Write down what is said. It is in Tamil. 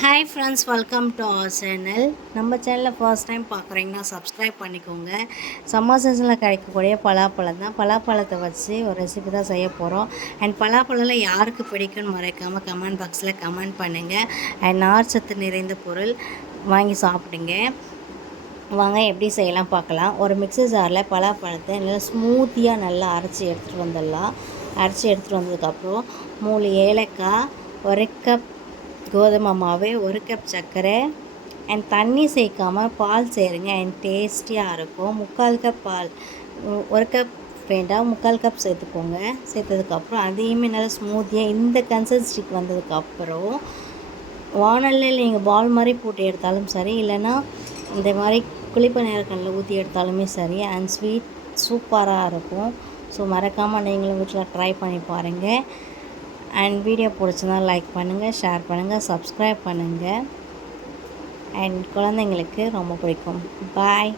Hi friends, welcome to our channel. நம்ம சேனலில் ஃபர்ஸ்ட் டைம் பார்க்குறீங்கன்னா சப்ஸ்கிரைப் பண்ணிக்கோங்க. சம்மர் சீசனில் கிடைக்கக்கூடிய பலாப்பழம் தான். பலாப்பழத்தை வச்சு ஒரு ரெசிபி தான் செய்ய போகிறோம். அண்ட் பலாப்பழம்லாம் யாருக்கு பிடிக்கும்னு மறக்காமல் கமெண்ட் பாக்ஸில் கமெண்ட் பண்ணுங்கள். அண்ட் நார்ச்சத்து நிறைந்த பொருள் வாங்கி சாப்பிடுங்க. வாங்க எப்படி செய்யலாம் பார்க்கலாம். ஒரு மிக்ஸி ஜாரில் பலாப்பழத்தை நல்லா ஸ்மூத்தியாக நல்லா அரைச்சி எடுத்துகிட்டு வந்துடலாம். அரைச்சி எடுத்துகிட்டு வந்ததுக்கப்புறம் 3 ஏலக்காய், 1 கப் கோதுமை மாவு, 1 கப் சர்க்கரை அண்ட் தண்ணி சேர்க்காமல் பால் சேருங்க. அண்ட் டேஸ்டியாக இருக்கும். 3/4 கப் பால், 1 கப் வேண்டாம், 3/4 கப் சேர்த்துக்கோங்க. சேர்த்ததுக்கப்புறம் அதையுமே நல்லா ஸ்மூத்தியாக இந்த கன்சிஸ்டன்சிக்கு வந்ததுக்கப்புறம் வானலில் நீங்கள் பால் மாதிரி போட்டு எடுத்தாலும் சரி, இல்லைன்னா இந்த மாதிரி குழிப்பணியாரக்கல்லில் ஊற்றி எடுத்தாலுமே சரி. அண்ட் ஸ்வீட் சூப்பராக இருக்கும். ஸோ மறக்காமல் நீங்களும் வீட்டில் ட்ரை பண்ணி பாருங்கள். அண்ட் வீடியோ பிடிச்சிருந்தா லைக் பண்ணுங்கள், ஷேர் பண்ணுங்கள், சப்ஸ்கிரைப் பண்ணுங்கள். அண்ட் குழந்தைங்களுக்கு ரொம்ப பிடிக்கும். பாய்.